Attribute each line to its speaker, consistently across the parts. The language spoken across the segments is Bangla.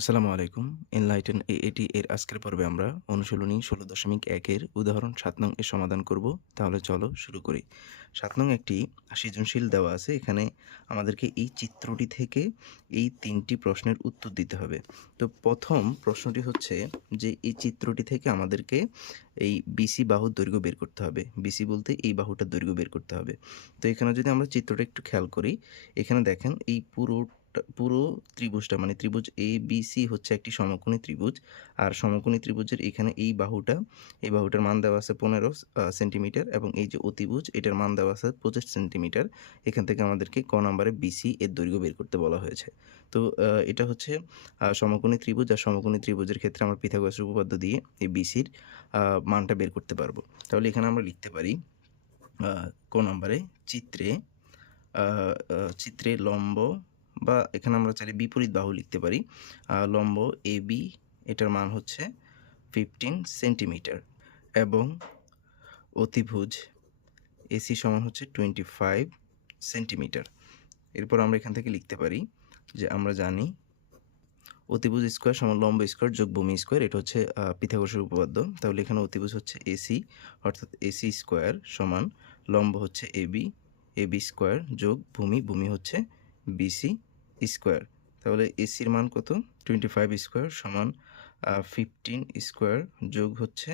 Speaker 1: আসসালামু আলাইকুম। এনলাইটেন এটি এর আজকের পর্বে আমরা অনুশীলনী ষোলো দশমিক একের উদাহরণ সাত নং এর সমাধান করব। তাহলে চলো শুরু করি। সাত নং একটি সৃজনশীল দেওয়া আছে। এখানে আমাদেরকে এই চিত্রটি থেকে এই তিনটি প্রশ্নের উত্তর দিতে হবে। তো প্রথম প্রশ্নটি হচ্ছে যে এই চিত্রটি থেকে আমাদেরকে এই বিসি বাহুর দৈর্ঘ্য বের করতে হবে। বিসি বলতে এই বাহুটার দৈর্ঘ্য বের করতে হবে। তো এখানে যদি আমরা চিত্রটা একটু খেয়াল করি, এখানে দেখেন এই পুরো পুরো ত্রিভুজটা মানে ত্রিভুজ এ বি সি হচ্ছে একটি সমকোণী ত্রিভুজ। আর সমকোণী ত্রিভুজের এখানে এই বাহুটা, এই বাহুটার মান দেওয়া আছে পনেরো সেন্টিমিটার এবং এই যে অতিভুজ, এটার মান দেওয়া আছে পঁচিশ সেন্টিমিটার। এখান থেকে আমাদেরকে ক নম্বরে বিসি এর দৈর্ঘ্য বের করতে বলা হয়েছে। তো এটা হচ্ছে সমকোণী ত্রিভুজ। আর সমকোণী ত্রিভুজের ক্ষেত্রে আমরা পিথাগোরাসের উপপাদ্য দিয়ে এই বিসির মানটা বের করতে পারব। তাহলে এখানে আমরা লিখতে পারি ক নম্বরে চিত্রে চিত্রে লম্ব বা এখানে আমরা চাইলে বিপরীত বাহু লিখতে পারি। লম্ব এ, বি, এটার মান হচ্ছে ফিফটিন সেন্টিমিটার এবং অতিভুজ এসি সমান হচ্ছে টোয়েন্টি ফাইভ সেন্টিমিটার এরপর আমরা এখান থেকে লিখতে পারি যে আমরা জানি অতিভুজ স্কোয়ার সমান লম্ব স্কোয়ার যোগ ভূমি স্কোয়ার এটা হচ্ছে পিথাগোরাসের উপপাদ্য। তাহলে এখানে অতিভুজ হচ্ছে এসি অর্থাৎ এসি স্কোয়ার সমান লম্ব হচ্ছে এবি এবি স্কোয়ার যোগ ভূমি ভূমি হচ্ছে বিসি স্কোয়ার। তাহলে এসির মান কত? টোয়েন্টি ফাইভ স্কোয়ার সমান ফিফটিন স্কোয়ার যোগ হচ্ছে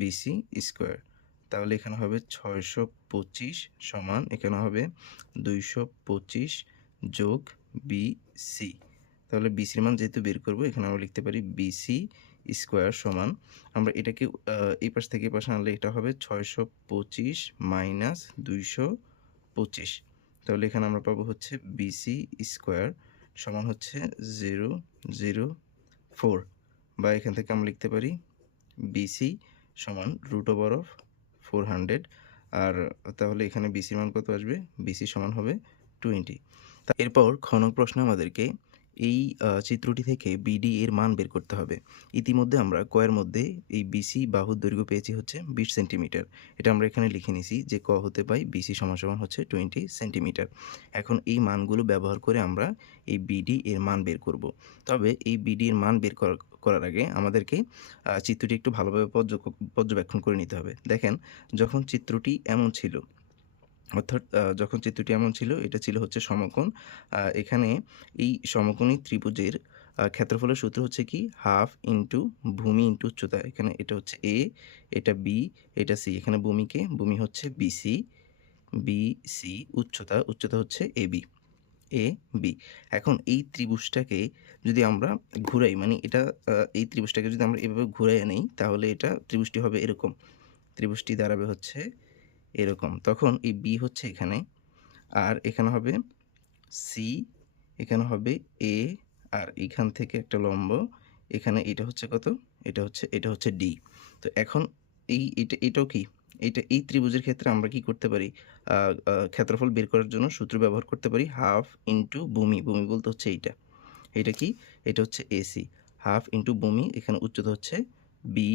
Speaker 1: বিসি স্কোয়ার। তাহলে এখানে হবে ছয়শো পঁচিশ সমান, এখানে হবে দুইশো পঁচিশ যোগ বিসি তাহলে বিসির মান যেহেতু বের করব, এখানে আমরা লিখতে পারি বিসি স্কোয়ার সমান। আমরা এটাকে এই পাশ থেকে এই পাশে আনলে এটা হবে ছয়শো পঁচিশ মাইনাস দুইশো পঁচিশ। তাহলে এখানে আমরা পাবো হচ্ছে বিসি স্কোয়ার সমান হচ্ছে জিরো জিরো ফোর বা এখান থেকে আমরা লিখতে পারি বিসি সমান root over of four hundred আর তাহলে এখানে বিসির মান কত আসবে? বিসি সমান হবে টোয়েন্টি এরপর খনক প্রশ্ন আমাদেরকে এই চিত্রটি থেকে বিডি এর মান বের করতে হবে। ইতিমধ্যে আমরা কয়ের মধ্যে এই বিসি বাহুর দৈর্ঘ্য পেয়েছি হচ্ছে বিশ সেন্টিমিটার। এটা আমরা এখানে লিখে নিছি যে ক হতে পাই বিসি সমান হচ্ছে টোয়েন্টি সেন্টিমিটার। এখন এই মানগুলো ব্যবহার করে আমরা এই বিডি এর মান বের করব। তবে এই বিডি এর মান বের করার করার আগে আমাদেরকে চিত্রটি একটু ভালোভাবে পর্যবেক্ষণ করে নিতে হবে। দেখেন, যখন চিত্রটি এমন ছিল অর্থাৎ যখন চিত্রটি এমন ছিল, এটা ছিল হচ্ছে সমকোণ। এখানে এই সমকোণী ত্রিভুজের ক্ষেত্রফলের সূত্র হচ্ছে কি? হাফ ইন্টু ভূমি ইন্টু উচ্চতা। এখানে এটা হচ্ছে এ এটা বি এটা সি এখানে ভূমিকে ভূমি হচ্ছে বিসি বিসি উচ্চতা। উচ্চতা হচ্ছে এ বি এ বি এখন এই ত্রিভুজটাকে যদি আমরা ঘুরাই মানে এটা এই ত্রিভুজটাকে যদি আমরা এভাবে ঘুরাই নেই, তাহলে এটা ত্রিভুজটি হবে এরকম। ত্রিভুজটি দাঁড়াবে হচ্ছে এরকম। তখন এই বি হচ্ছে এখানে। আর এখানে হবে সি এখানে হবে এ আর এখান থেকে একটা লম্ব। এখানে এটা হচ্ছে কত? এটা হচ্ছে এটা হচ্ছে ডি তো এখন এই, এটা, এটাও কি? এটা, এই ত্রিভুজের ক্ষেত্রে আমরা কি করতে পারি? ক্ষেত্রফল বের করার জন্য সূত্র ব্যবহার করতে পারি হাফ ইন্টু ভূমি। ভূমি বলতে হচ্ছে এইটা। এটা কি? এটা হচ্ছে এসি হাফ ইন্টু ভূমি, এখানে উচ্চতা হচ্ছে বি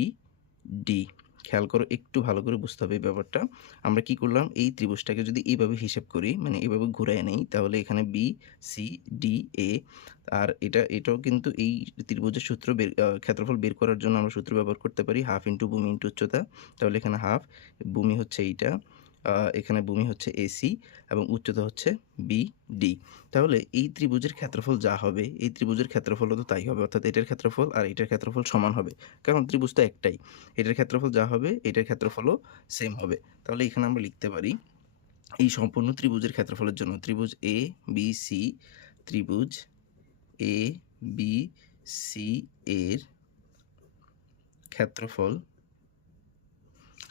Speaker 1: ডি খেয়াল করো, একটু ভালো করে বুঝতে হবে এই ব্যাপারটা। আমরা কি করলাম, এই ত্রিভুজটাকে যদি এইভাবে হিসেব করি মানে এইভাবে ঘুরাই নেই, তাহলে এখানে বি সি ডি এ আর এটা, এটাও কিন্তু এই ত্রিভুজের সূত্র বের ক্ষেত্রফল বের করার জন্য আমরা সূত্র ব্যবহার করতে পারি হাফ ইন্টু ভূমি ইন্টু উচ্চতা। তাহলে এখানে হাফ বুমি হচ্ছে এইটা। এখানে ভূমি হচ্ছে এসি এবং উচ্চতা হচ্ছে বি, ডি। তাহলে এই ত্রিভুজের ক্ষেত্রফল যা হবে, এই ত্রিভুজের ক্ষেত্রফলও তো তাই হবে, অর্থাৎ এটার ক্ষেত্রফল আর এটার ক্ষেত্রফল সমান হবে। কারণ ত্রিভুজ তো একটাই। এটার ক্ষেত্রফল যা হবে, এটার ক্ষেত্রফলও সেম হবে। তাহলে এখানে আমরা লিখতে পারি, এই সম্পূর্ণ ত্রিভুজের ক্ষেত্রফলের জন্য ত্রিভুজ এ, বি, সি, ত্রিভুজ এ, বি, সি এর ক্ষেত্রফল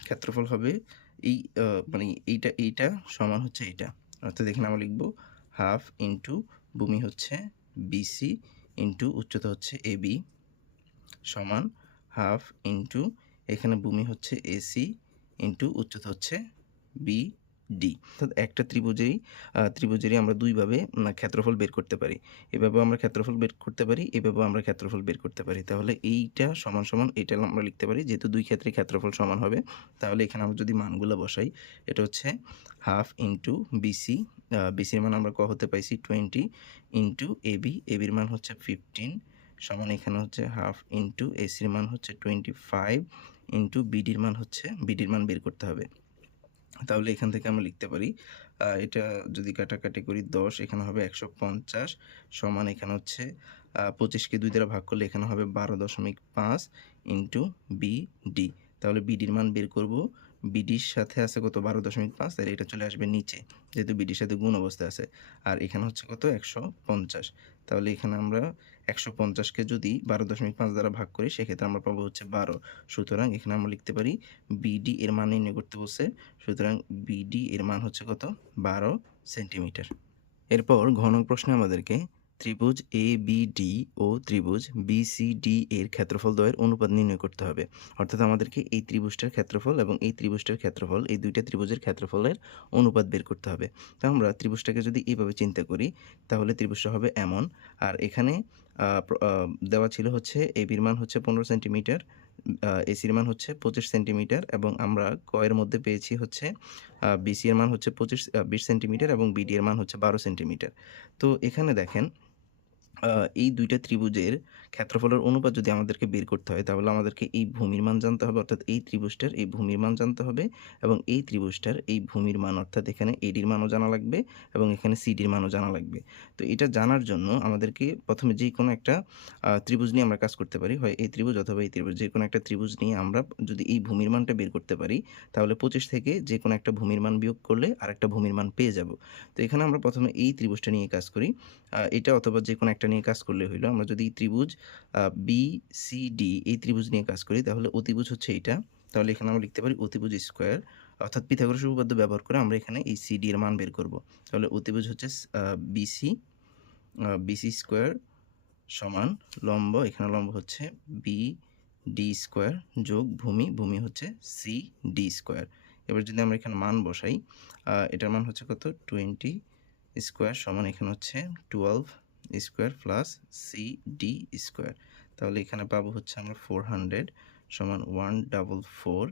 Speaker 1: ক্ষেত্রফল হবে এই মানে এইটা এইটা সমান হচ্ছে এইটা। অর্থাৎ এখানে আমরা লিখব হাফ ইন্টু ভূমি হচ্ছে বিসি ইন্টু উচ্চতা হচ্ছে এ বি সমান হাফ ইন্টু এখানে ভূমি হচ্ছে এসি ইন্টু উচ্চতা হচ্ছে বি ডি অর্থাৎ একটা ত্রিভুজেরই ত্রিভুজেরই আমরা দুইভাবে ক্ষেত্রফল বের করতে পারি। এভাবেও আমরা ক্ষেত্রফল বের করতে পারি, এভাবেও আমরা ক্ষেত্রফল বের করতে পারি। তাহলে এইটা সমান সমান, এটা আমরা লিখতে পারি। যেহেতু দুই ক্ষেত্রে ক্ষেত্রফল সমান হবে, তাহলে এখানে আমরা যদি মানগুলো বসাই, এটা হচ্ছে হাফ ইন্টু বিসি বিসির মান আমরা ক হতে পাইছি? টোয়েন্টি ইন্টু এবি এবির মান হচ্ছে ফিফটিন সমান এখানে হচ্ছে হাফ ইন্টু এসির মান হচ্ছে টোয়েন্টি ফাইভ ইন্টু বিডির মান হচ্ছে বিডির মান বের করতে হবে। তাহলে এখান থেকে আমরা লিখতে পারি এটা যদি কাটাকাটি করি দশ, এখানে হবে একশো পঞ্চাশ সমান এখানে হচ্ছে পঁচিশকে দুই দ্বারা ভাগ করলে এখানে হবে বারো দশমিক পাঁচ ইন্টু বিডি তাহলে বিডির মান বের করব বিডির সাথে আছে কত? বারো দশমিক পাঁচ, তাহলে এটা চলে আসবে নিচে, যেহেতু বিডির সাথে গুণ অবস্থায় আছে। আর এখানে হচ্ছে কত? একশো পঞ্চাশ। তাহলে এখানে আমরা একশো পঞ্চাশকে যদি বারো দশমিক পাঁচ দ্বারা ভাগ করি, সেক্ষেত্রে আমরা পাবো হচ্ছে বারো। সুতরাং এখানে আমরা লিখতে পারি বিডি এর মান নির্ণয় করতে বলছে, সুতরাং বিডি এর মান হচ্ছে কত? বারো সেন্টিমিটার। এরপর ঘনক প্রশ্নে আমাদেরকে ত্রিভুজ এ বি ডি ও ত্রিভুজ বি সি ডি এর ক্ষেত্রফল দ্বয়ের অনুপাত নির্ণয় করতে হবে। অর্থাৎ আমাদেরকে এই ত্রিভুজটার ক্ষেত্রফল এবং এই ত্রিভুজটার ক্ষেত্রফল, এই দুইটা ত্রিভুজের ক্ষেত্রফলের অনুপাত বের করতে হবে। তো আমরা ত্রিভুজটাকে যদি এইভাবে চিন্তা করি, তাহলে ত্রিভুজটা হবে এমন। আর এখানে দেওয়া ছিল হচ্ছে এ বির মান হচ্ছে পনেরো সেন্টিমিটার এসির মান হচ্ছে পঁচিশ সেন্টিমিটার এবং আমরা কয়ের মধ্যে পেয়েছি হচ্ছে বিসি এর মান হচ্ছে পঁচিশ বিশ সেন্টিমিটার এবং বিডি এর মান হচ্ছে বারো সেন্টিমিটার। তো এখানে দেখেন এই দুইটা ত্রিভুজের ক্ষেত্রফলের অনুপাত যদি আমাদেরকে বের করতে হয়, তাহলে আমাদেরকে এই ভূমির মান জানতে হবে, অর্থাৎ এই ত্রিভুজটার এই ভূমির মান জানতে হবে এবং এই ত্রিভুজটার এই ভূমির মান, অর্থাৎ এখানে এডির মানও জানা লাগবে এবং এখানে সিডির মানও জানা লাগবে। তো এটা জানার জন্য আমাদেরকে প্রথমে যে কোনো একটা ত্রিভুজ নিয়ে আমরা কাজ করতে পারি। হয় এই ত্রিভুজ অথবা এই ত্রিভুজ যে কোনো একটা ত্রিভুজ নিয়ে আমরা যদি এই ভূমির মানটা বের করতে পারি, তাহলে পঁচিশ থেকে যে কোনো একটা ভূমির মান বিয়োগ করলে আরেকটা ভূমির মান পেয়ে যাব। তো এখানে আমরা প্রথমে এই ত্রিভুজটা নিয়ে কাজ করি। এটা অথবা যে কোনো একটা নিয়ে কাজ করলে হইল, আমরা যদি ত্রিভুজ বি সি ডি এই ত্রিভুজ নিয়ে কাজ করি, তাহলে অতিভুজ হচ্ছে এটা তাহলে এখানে আমরা লিখতে পারি অতিভুজ স্কোয়ার, অর্থাৎ পিথাগোরাস উপপাদ্য ব্যবহার করে আমরা এখানে এই সিডি এর মান বের করব। তাহলে অতিভুজ হচ্ছে বিসি বিসি স্কোয়ার সমান লম্ব, এখানে লম্ব হচ্ছে বি ডি স্কোয়ার যোগ ভূমি ভূমি হচ্ছে সি ডি স্কোয়ার। এবার যদি আমরা এখানে মান বসাই এটার মান হচ্ছে কত? টোয়েন্টি স্কোয়ার সমান এখানে হচ্ছে twelve square plus C D square. তাহলে এখানে পাবো হচ্ছে আমরা ফোর হান্ড্রেড সমান one double four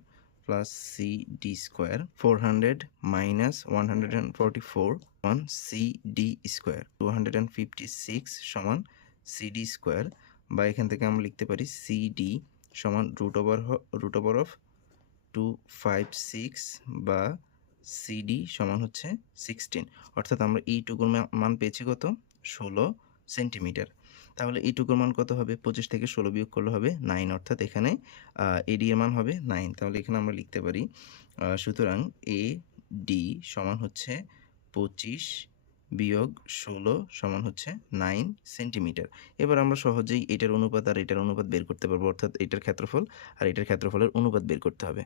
Speaker 1: plus C D square. Four hundred minus one hundred and forty four one C D square. Two hundred and fifty six সমান সিডি স্কোয়ার। বা এখান থেকে আমরা লিখতে পারি সিডি সমান root over root over of two five six বা সিডি সমান হচ্ছে সিক্সটিন অর্থাৎ আমরা এইটুকুর মান পেয়েছি কত? ষোলো। সেন্টিমিটার। তাহলে এইটুকুর মান কত হবে? পঁচিশ থেকে ষোলো বিয়োগ করলে হবে নাইন, অর্থাৎ এখানে এডি এর মান হবে নাইন। তাহলে এখানে আমরা লিখতে পারি সুতরাং এ ডি সমান হচ্ছে পঁচিশ বিয়োগ ষোলো সমান হচ্ছে নাইন সেন্টিমিটার। এবার আমরা সহজেই এটার অনুপাত আর এটার অনুপাত বের করতে পারব, অর্থাৎ এটার ক্ষেত্রফল আর এটার ক্ষেত্রফলের অনুপাত বের করতে হবে।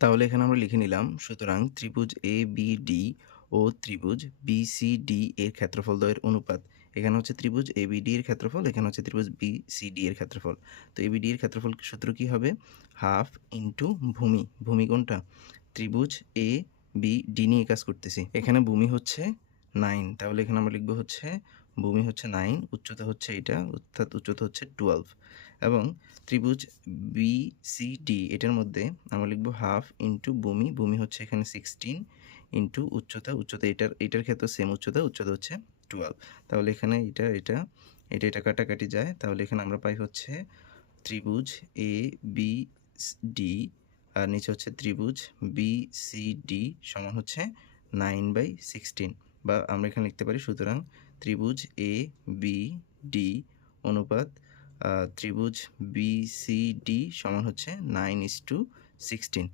Speaker 1: তাহলে এখানে আমরা লিখে নিলাম, সুতরাং ত্রিভুজ এ বি ডি ও ত্রিভুজ বি সি ডি এর ক্ষেত্রফল দ্বয়ের অনুপাত। এখানে হচ্ছে ত্রিভুজ এ বি ডি এর ক্ষেত্রফল, এখানে হচ্ছে ত্রিভুজ বি সি ডি এর ক্ষেত্রফল। তো এ বি ডি এর ক্ষেত্রফল সূত্র কি হবে? হাফ ইন্টু ভূমি। ভূমি কোনটা? ত্রিভুজ এ বি ডি নিয়ে কাজ করতেছি। এখানে ভূমি হচ্ছে নাইন তাহলে এখানে আমরা লিখব হচ্ছে ভূমি হচ্ছে নাইন উচ্চতা হচ্ছে এটা, অর্থাৎ উচ্চতা হচ্ছে টুয়েলভ এবং ত্রিভুজ বি সি ডি এটার মধ্যে আমরা লিখব হাফ ইন্টু ভূমি। ভূমি হচ্ছে এখানে সিক্সটিন ইন্টু উচ্চতা। উচ্চতা এটার এটার ক্ষেত্রে সেম উচ্চতা উচ্চতা হচ্ছে টুয়েলভ তাহলে এখানে এটা এটা এটা এটা কাটাকাটি যায়। তাহলে এখানে আমরা পাই হচ্ছে ত্রিভুজ এ বি ডি আর নিচে হচ্ছে ত্রিভুজ বি সি ডি সমান হচ্ছে নাইন বাই সিক্সটিন বা আমরা এখানে লিখতে পারি সুতরাং ত্রিভুজ এ বি ডি অনুপাত ত্রিভুজ বি সি ডি সমান হচ্ছে নাইন ইস টু সিক্সটিন